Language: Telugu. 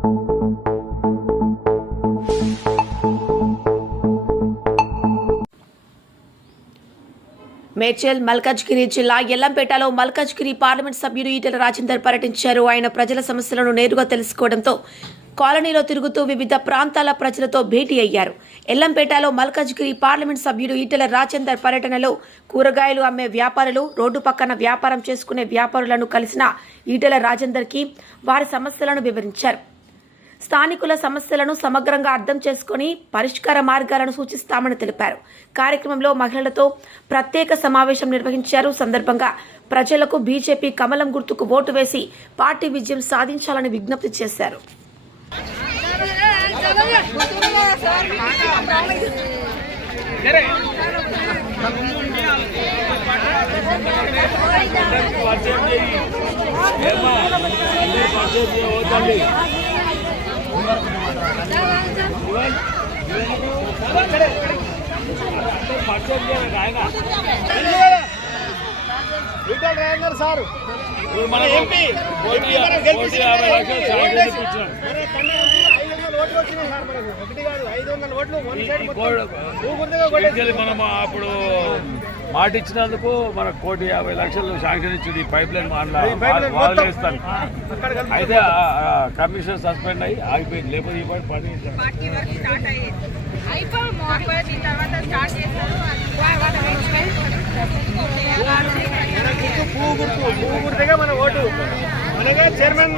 మేడ్చల్ మల్కాజ్గిరి జిల్లా ఎల్లంపేటలో మల్కాజ్గిరి పార్లమెంట్ సభ్యుడు ఈటెల రాజేందర్ పర్యటించారు. ఆయన ప్రజల సమస్యలను నేరుగా తెలుసుకోవడంతో కాలనీలో తిరుగుతూ వివిధ ప్రాంతాల ప్రజలతో భేటీ అయ్యారు. ఎల్లంపేటలో మల్కాజ్గిరి పార్లమెంట్ సభ్యుడు ఈటెల రాజేందర్ పర్యటనలో కూరగాయలు అమ్మే వ్యాపారులు, రోడ్డు పక్కన వ్యాపారం చేసుకునే వ్యాపారులను కలిసిన ఈటెల రాజేందర్కి వారి సమస్యలను వివరించారు. స్థానికుల సమస్యలను సమగ్రంగా అర్థం చేసుకుని పరిష్కార మార్గాలను సూచిస్తామని తెలిపారు. కార్యక్రమంలో మహిళలతో ప్రత్యేక సమావేశం నిర్వహించారు. సందర్భంగా ప్రజలకు బీజేపీ కమలం గుర్తుకు ఓటు వేసి పార్టీ విజయం సాధించాలని విజ్ఞప్తి చేశారు. సార్ మన ఎంపీ మనం అప్పుడు మాట ఇచ్చినందుకు మనకు 1,50,00,000 శాంక్షన్ ఇచ్చింది. ఈ పైప్ లైన్ వేస్తాను. అయితే కమిషన్ సస్పెండ్ అయ్యి ఆగిపోయింది. లేకపోతే ఈ పని పువ్వు గుర్తుగా మన ఓటు మనగా చైర్మన్